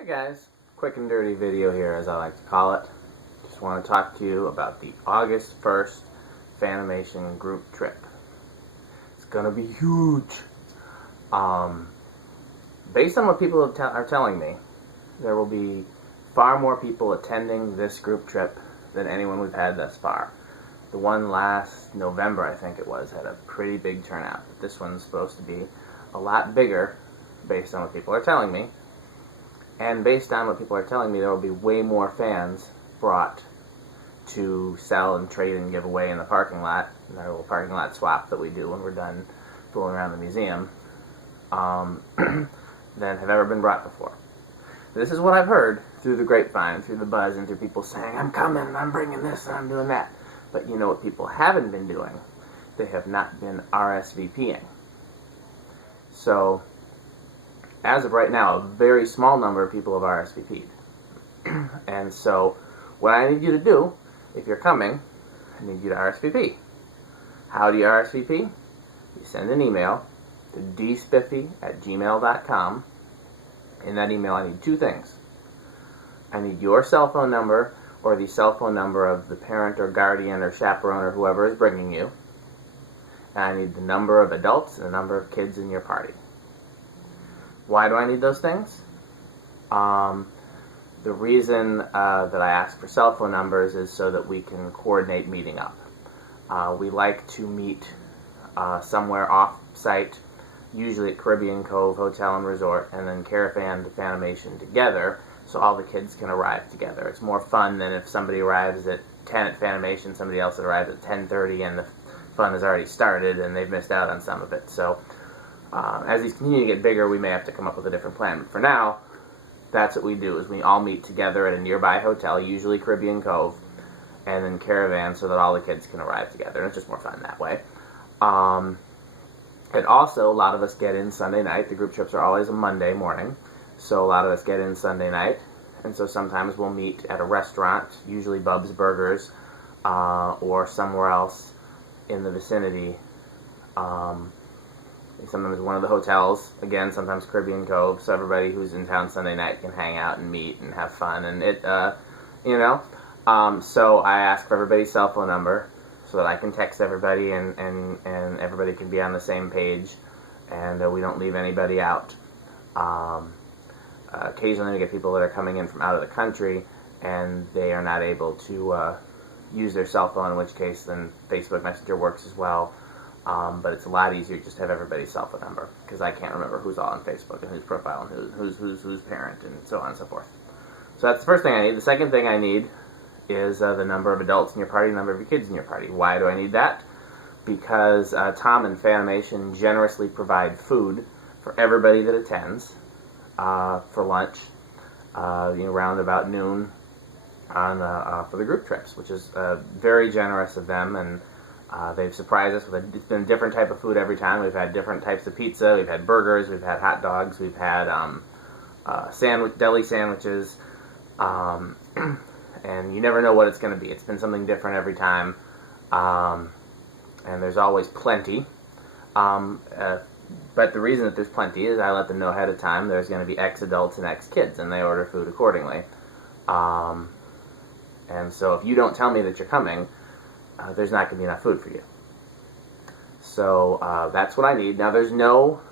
Hi guys, quick and dirty video here as I like to call it. Just want to talk to you about the August 1st Fanimation group trip. It's gonna be huge. Based on what people are telling me, there will be far more people attending this group trip than anyone we've had thus far. The one last November, I think it was, had a pretty big turnout. But this one's supposed to be a lot bigger based on what people are telling me. And based on what people are telling me, there will be way more fans brought to sell and trade and give away in the parking lot, in our little parking lot swap that we do when we're done fooling around the museum, than have ever been brought before. This is what I've heard through the grapevine, through the buzz, and through people saying, I'm coming, I'm bringing this, and I'm doing that. But you know what people haven't been doing? They have not been RSVPing. So, as of right now, a very small number of people have RSVP'd. And so, what I need you to do, if you're coming, I need you to RSVP. How do you RSVP? You send an email to dspiffy@gmail.com. In that email, I need two things. I need your cell phone number, or the cell phone number of the parent or guardian or chaperone or whoever is bringing you. And I need the number of adults and the number of kids in your party. Why do I need those things? The reason that I ask for cell phone numbers is so that we can coordinate meeting up. We like to meet somewhere off-site, usually at Caribbean Cove Hotel and Resort, and then caravan to Fanimation together, so all the kids can arrive together. It's more fun than if somebody arrives at 10 at Fanimation, somebody else arrives at 10:30, and the fun has already started, and they've missed out on some of it. So, as these continue to get bigger, we may have to come up with a different plan. But for now, that's what we do, is we all meet together at a nearby hotel, usually Caribbean Cove, and then caravan so that all the kids can arrive together. And it's just more fun that way. And also, a lot of us get in Sunday night. The group trips are always a Monday morning, so a lot of us get in Sunday night. And so sometimes we'll meet at a restaurant, usually Bub's Burgers, or somewhere else in the vicinity. Sometimes one of the hotels, again, sometimes Caribbean Cove, so everybody who's in town Sunday night can hang out and meet and have fun, and so I ask for everybody's cell phone number so that I can text everybody and everybody can be on the same page, and we don't leave anybody out. Occasionally we get people that are coming in from out of the country, and they are not able to use their cell phone, in which case then Facebook Messenger works as well. But it's a lot easier just to have everybody's cell phone number, because I can't remember who's all on Facebook and whose profile and who's parent and so on and so forth. So that's the first thing I need. The second thing I need is the number of adults in your party, the number of your kids in your party. Why do I need that? Because Tom and Fanimation generously provide food for everybody that attends for lunch, around about noon for the group trips, which is very generous of them, and they've surprised us with it's been a different type of food every time. We've had different types of pizza, we've had burgers, we've had hot dogs, we've had deli sandwiches, and you never know what it's going to be. It's been something different every time, and there's always plenty. But the reason that there's plenty is I let them know ahead of time there's going to be X adults and X kids, and they order food accordingly. And so if you don't tell me that you're coming, there's not going to be enough food for you. So that's what I need. Now, there's no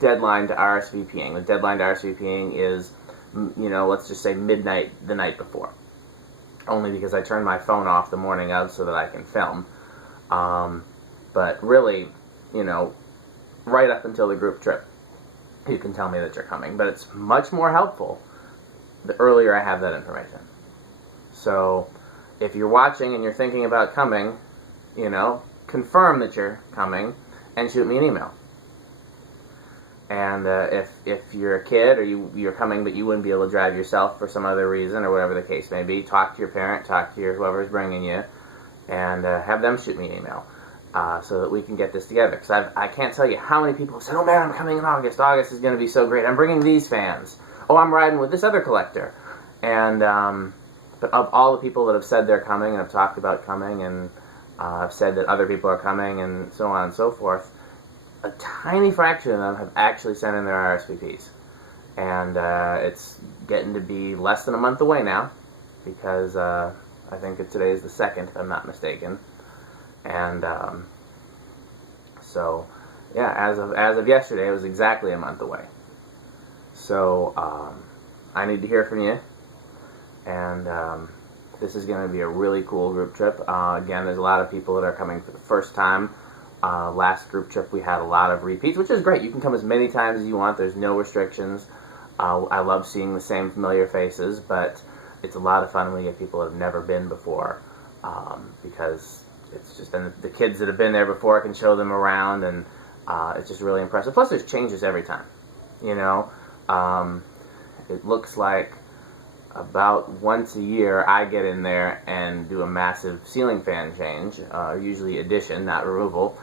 deadline to RSVPing. The deadline to RSVPing is, let's just say midnight the night before. Only because I turn my phone off the morning of so that I can film. But really, right up until the group trip, you can tell me that you're coming. But it's much more helpful the earlier I have that information. So if you're watching and you're thinking about coming, confirm that you're coming and shoot me an email. And if you're a kid or you're coming but you wouldn't be able to drive yourself for some other reason or whatever the case may be, talk to your parent, talk to whoever's bringing you, and have them shoot me an email so that we can get this together. Because I can't tell you how many people have said, oh man, I'm coming in August. August is going to be so great. I'm bringing these fans. Oh, I'm riding with this other collector. And but of all the people that have said they're coming and have talked about coming and have said that other people are coming and so on and so forth, a tiny fraction of them have actually sent in their RSVPs. And it's getting to be less than a month away now, because I think today is the 2nd, if I'm not mistaken. And so, yeah, as of yesterday, it was exactly a month away. So I need to hear from you, and this is going to be a really cool group trip. Again, there's a lot of people that are coming for the first time. Last group trip we had a lot of repeats, which is great. You can come as many times as you want. There's no restrictions. I love seeing the same familiar faces, but it's a lot of fun when you get people that have never been before, because it's just, and the kids that have been there before, I can show them around, and it's just really impressive. Plus, there's changes every time. You know, it looks like about once a year I get in there and do a massive ceiling fan change, usually addition, not removal.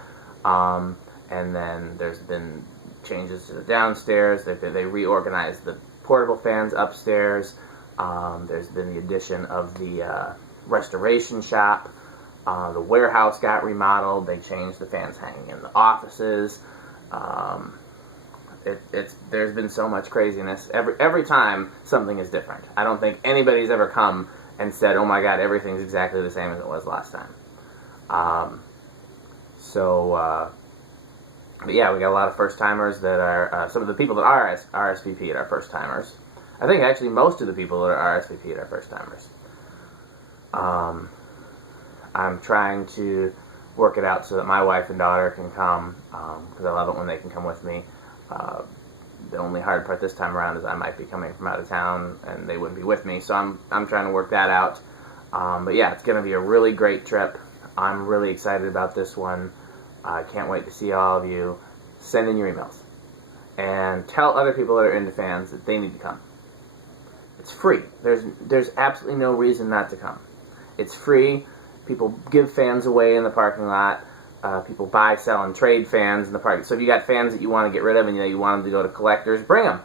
And then there's been changes to the downstairs. They reorganized the portable fans upstairs. There's been the addition of the restoration shop. The warehouse got remodeled. They changed the fans hanging in the offices. There's been so much craziness. Every time something is different. I don't think anybody's ever come and said, "Oh my God, everything's exactly the same as it was last time." But yeah, we got a lot of first timers that are some of the people that are RSVP'd are first timers. I think actually most of the people that are RSVP'd are first timers. I'm trying to work it out so that my wife and daughter can come, because I love it when they can come with me. The only hard part this time around is I might be coming from out of town and they wouldn't be with me, so I'm trying to work that out. But yeah, it's going to be a really great trip. I'm really excited about this one. I can't wait to see all of you. Send in your emails and tell other people that are into fans that they need to come. It's free. There's absolutely no reason not to come. It's free. People give fans away in the parking lot. People buy, sell, and trade fans in the parking. So if you got fans that you want to get rid of and you want them to go to collectors, bring them.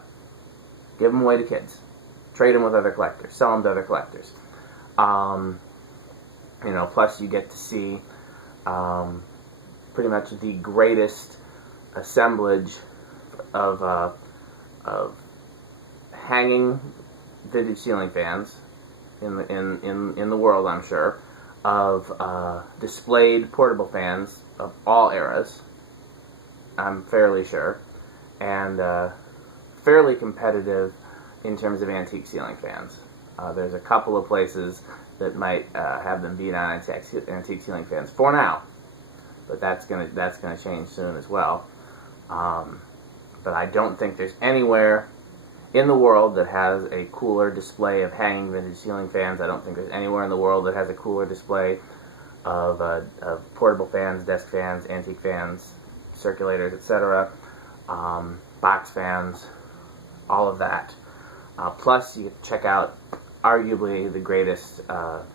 Give them away to kids. Trade them with other collectors. Sell them to other collectors. Plus you get to see pretty much the greatest assemblage of hanging vintage ceiling fans in the world, I'm sure, of displayed portable fans of all eras, I'm fairly sure, and fairly competitive in terms of antique ceiling fans. There's a couple of places that might have them beat on antique ceiling fans for now, but that's gonna change soon as well. But I don't think there's anywhere in the world that has a cooler display of hanging vintage ceiling fans. I don't think there's anywhere in the world that has a cooler display of portable fans, desk fans, antique fans, circulators, etc., box fans, all of that. Plus, you get to check out arguably the greatest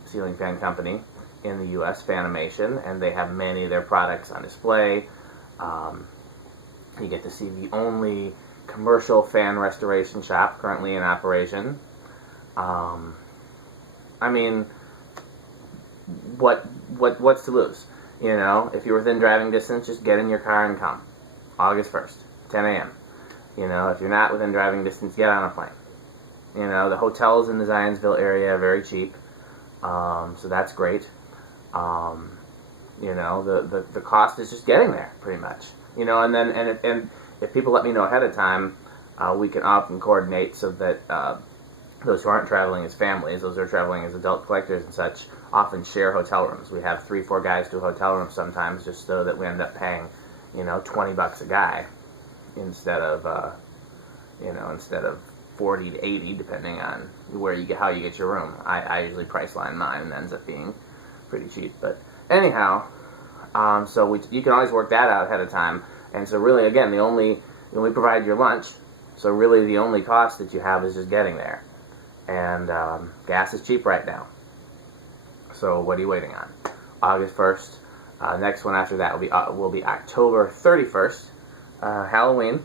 ceiling fan company in the U.S., Fanimation, and they have many of their products on display. You get to see the only commercial fan restoration shop currently in operation. I mean, what's to lose? You know, if you're within driving distance, just get in your car and come. August 1st, 10 a.m. You know, if you're not within driving distance, get on a plane. You know, the hotels in the Zionsville area are very cheap, so that's great. You know, the cost is just getting there, pretty much. You know, and if people let me know ahead of time, we can often coordinate so that those who aren't traveling as families, those who are traveling as adult collectors and such, often share hotel rooms. We have 3-4 guys to a hotel room sometimes, just so that we end up paying, $20 a guy instead of 40 to 80, depending on how you get your room. I usually price line mine, and it ends up being pretty cheap. But anyhow, you can always work that out ahead of time. And so really, again, we provide your lunch. So really, the only cost that you have is just getting there. And gas is cheap right now. So what are you waiting on? August 1st. Next one after that will be October 31st, Halloween.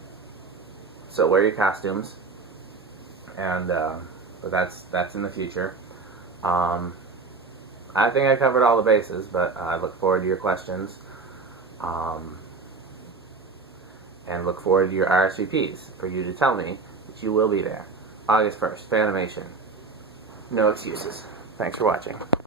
So wear your costumes. And but that's in the future. I think I covered all the bases, but I look forward to your questions. And look forward to your RSVPs for you to tell me that you will be there. August 1st, Fanimation. No excuses. Thanks for watching.